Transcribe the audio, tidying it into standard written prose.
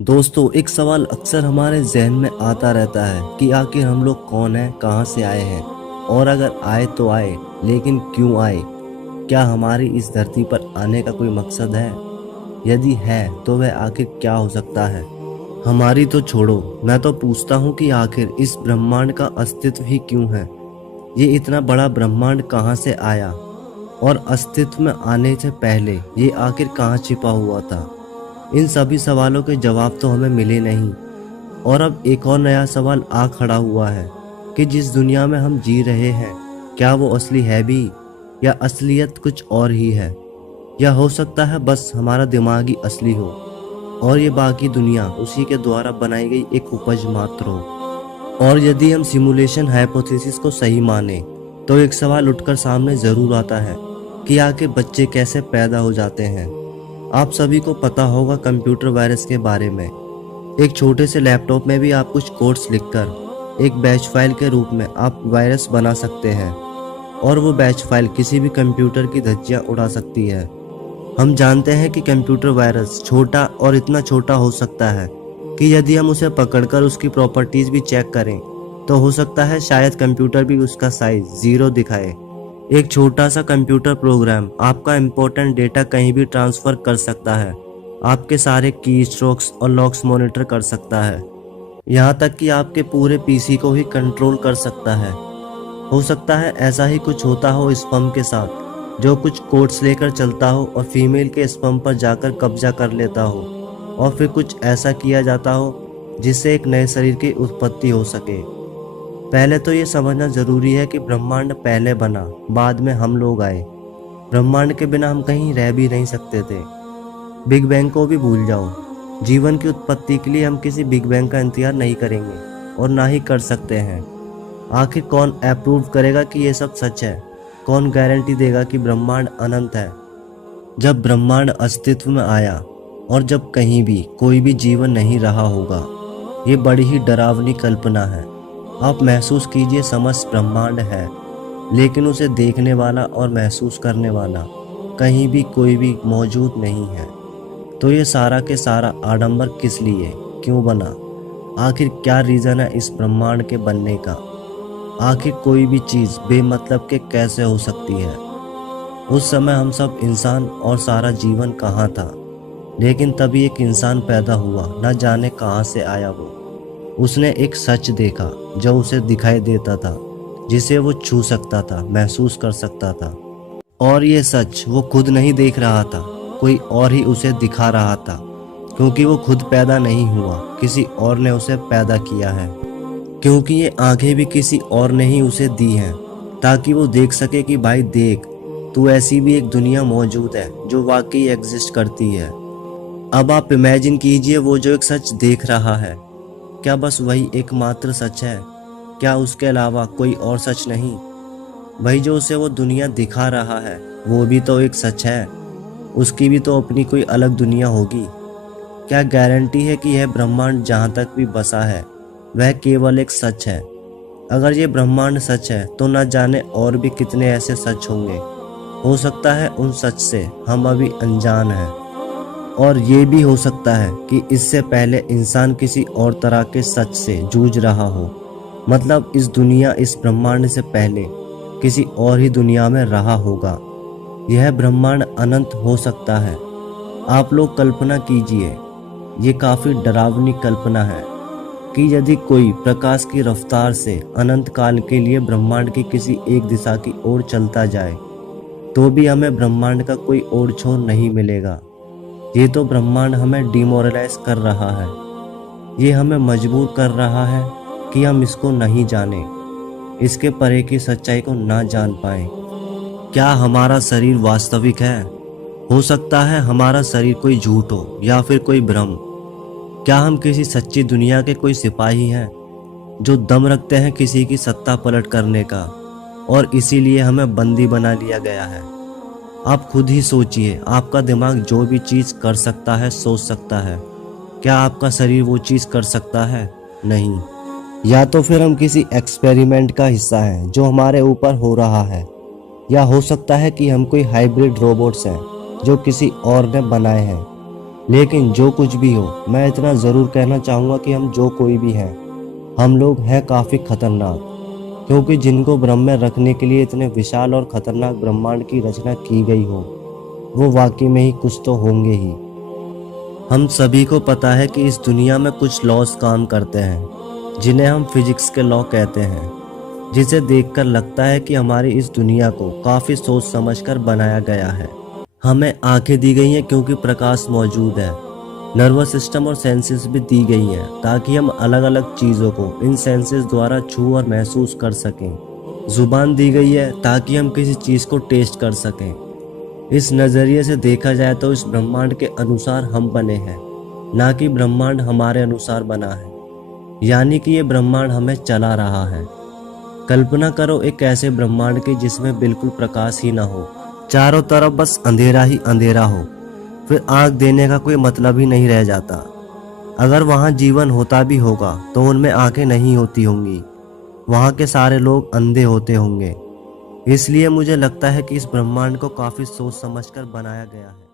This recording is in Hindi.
दोस्तों, एक सवाल अक्सर हमारे जहन में आता रहता है कि आखिर हम लोग कौन हैं, कहाँ से आए हैं और अगर आए तो आए, लेकिन क्यों आए? क्या हमारी इस धरती पर आने का कोई मकसद है? यदि है तो वह आखिर क्या हो सकता है? हमारी तो छोड़ो, मैं तो पूछता हूँ कि आखिर इस ब्रह्मांड का अस्तित्व ही क्यों है? ये इतना बड़ा ब्रह्मांड कहाँ से आया और अस्तित्व में आने से पहले ये आखिर कहाँ छिपा हुआ था? इन सभी सवालों के जवाब तो हमें मिले नहीं, और अब एक और नया सवाल आ खड़ा हुआ है कि जिस दुनिया में हम जी रहे हैं, क्या वो असली है भी, या असलियत कुछ और ही है? या हो सकता है बस हमारा दिमाग ही असली हो और ये बाकी दुनिया उसी के द्वारा बनाई गई एक उपज मात्र हो। और यदि हम सिमुलेशन हाइपोथेसिस को सही माने तो एक सवाल उठकर सामने जरूर आता है कि आखिर बच्चे कैसे पैदा हो जाते हैं। आप सभी को पता होगा कंप्यूटर वायरस के बारे में। एक छोटे से लैपटॉप में भी आप कुछ कोड्स लिखकर एक बैच फाइल के रूप में आप वायरस बना सकते हैं, और वो बैच फाइल किसी भी कंप्यूटर की धज्जियां उड़ा सकती है। हम जानते हैं कि कंप्यूटर वायरस छोटा और इतना छोटा हो सकता है कि यदि हम उसे पकड़कर उसकी प्रॉपर्टीज भी चेक करें तो हो सकता है शायद कंप्यूटर भी उसका साइज 0 दिखाए। एक छोटा सा कंप्यूटर प्रोग्राम आपका इम्पोर्टेंट डेटा कहीं भी ट्रांसफर कर सकता है, आपके सारे की स्ट्रोक्स और लॉक्स मॉनिटर कर सकता है, यहाँ तक कि आपके पूरे पीसी को ही कंट्रोल कर सकता है। हो सकता है ऐसा ही कुछ होता हो स्पर्म के साथ, जो कुछ कोड्स लेकर चलता हो और फीमेल के स्पर्म पर जाकर कब्जा कर लेता हो, और फिर कुछ ऐसा किया जाता हो जिससे एक नए शरीर की उत्पत्ति हो सके। पहले तो ये समझना जरूरी है कि ब्रह्मांड पहले बना, बाद में हम लोग आए। ब्रह्मांड के बिना हम कहीं रह भी नहीं सकते थे। बिग बैंग को भी भूल जाओ। जीवन की उत्पत्ति के लिए हम किसी बिग बैंग का इंतजार नहीं करेंगे और ना ही कर सकते हैं। आखिर कौन अप्रूव करेगा कि ये सब सच है? कौन गारंटी देगा कि ब्रह्मांड अनंत है? जब ब्रह्मांड अस्तित्व में आया और जब कहीं भी कोई भी जीवन नहीं रहा होगा, ये बड़ी ही डरावनी कल्पना है। आप महसूस कीजिए, समस्त ब्रह्मांड है, लेकिन उसे देखने वाला और महसूस करने वाला कहीं भी कोई भी मौजूद नहीं है। तो ये सारा के सारा आडंबर किस लिए, क्यों बना? आखिर क्या रीज़न है इस ब्रह्मांड के बनने का? आखिर कोई भी चीज़ बेमतलब के कैसे हो सकती है? उस समय हम सब इंसान और सारा जीवन कहाँ था? लेकिन तभी एक इंसान पैदा हुआ, न जाने कहाँ से आया वो। उसने एक सच देखा जो उसे दिखाई देता था, जिसे वो छू सकता था, महसूस कर सकता था। और ये सच वो खुद नहीं देख रहा था, कोई और ही उसे दिखा रहा था, क्योंकि वो खुद पैदा नहीं हुआ, किसी और ने उसे पैदा किया है। क्योंकि ये आंखें भी किसी और ने ही उसे दी हैं, ताकि वो देख सके कि भाई देख, तू ऐसी भी एक दुनिया मौजूद है जो वाकई एग्जिस्ट करती है। अब आप इमेजिन कीजिए, वो जो एक सच देख रहा है, क्या बस वही एकमात्र सच है? क्या उसके अलावा कोई और सच नहीं? भाई जो उसे वो दुनिया दिखा रहा है वो भी तो एक सच है। उसकी भी तो अपनी कोई अलग दुनिया होगी। क्या गारंटी है कि यह ब्रह्मांड जहाँ तक भी बसा है वह केवल एक सच है? अगर ये ब्रह्मांड सच है तो न जाने और भी कितने ऐसे सच होंगे। हो सकता है उन सच से हम अभी अनजान हैं, और ये भी हो सकता है कि इससे पहले इंसान किसी और तरह के सच से जूझ रहा हो। मतलब इस दुनिया, इस ब्रह्मांड से पहले किसी और ही दुनिया में रहा होगा। यह ब्रह्मांड अनंत हो सकता है। आप लोग कल्पना कीजिए, ये काफ़ी डरावनी कल्पना है कि यदि कोई प्रकाश की रफ्तार से अनंत काल के लिए ब्रह्मांड की किसी एक दिशा की ओर चलता जाए तो भी हमें ब्रह्मांड का कोई और छोर नहीं मिलेगा। ये तो ब्रह्मांड हमें डिमोरलाइज कर रहा है। ये हमें मजबूर कर रहा है कि हम इसको नहीं जाने, इसके परे की सच्चाई को ना जान पाए। क्या हमारा शरीर वास्तविक है? हो सकता है हमारा शरीर कोई झूठ हो या फिर कोई भ्रम। क्या हम किसी सच्ची दुनिया के कोई सिपाही हैं जो दम रखते हैं किसी की सत्ता पलट करने का, और इसीलिए हमें बंदी बना लिया गया है? आप खुद ही सोचिए, आपका दिमाग जो भी चीज़ कर सकता है, सोच सकता है, क्या आपका शरीर वो चीज़ कर सकता है? नहीं। या तो फिर हम किसी एक्सपेरिमेंट का हिस्सा हैं जो हमारे ऊपर हो रहा है, या हो सकता है कि हम कोई हाइब्रिड रोबोट्स हैं जो किसी और ने बनाए हैं। लेकिन जो कुछ भी हो, मैं इतना ज़रूर कहना चाहूँगा कि हम जो कोई भी हैं, हम लोग हैं काफ़ी खतरनाक, क्योंकि जिनको भ्रम में रखने के लिए इतने विशाल और खतरनाक ब्रह्मांड की रचना की गई हो, वो वाकई में ही कुछ तो होंगे ही। हम सभी को पता है कि इस दुनिया में कुछ लॉज काम करते हैं, जिन्हें हम फिजिक्स के लॉ कहते हैं, जिसे देखकर लगता है कि हमारी इस दुनिया को काफ़ी सोच समझकर बनाया गया है। हमें आंखें दी गई हैं क्योंकि प्रकाश मौजूद है, नर्वस सिस्टम और सेंसेस भी दी गई हैं ताकि हम अलग अलग चीज़ों को इन सेंसेस द्वारा छू और महसूस कर सकें। जुबान दी गई है ताकि हम किसी चीज़ को टेस्ट कर सकें। इस नज़रिए से देखा जाए तो इस ब्रह्मांड के अनुसार हम बने हैं, ना कि ब्रह्मांड हमारे अनुसार बना है, यानी कि ये ब्रह्मांड हमें चला रहा है। कल्पना करो एक ऐसे ब्रह्मांड की जिसमें बिल्कुल प्रकाश ही ना हो, चारों तरफ बस अंधेरा ही अंधेरा हो, फिर आँख देने का कोई मतलब ही नहीं रह जाता। अगर वहाँ जीवन होता भी होगा तो उनमें आंखें नहीं होती होंगी, वहाँ के सारे लोग अंधे होते होंगे। इसलिए मुझे लगता है कि इस ब्रह्मांड को काफ़ी सोच समझकर बनाया गया है।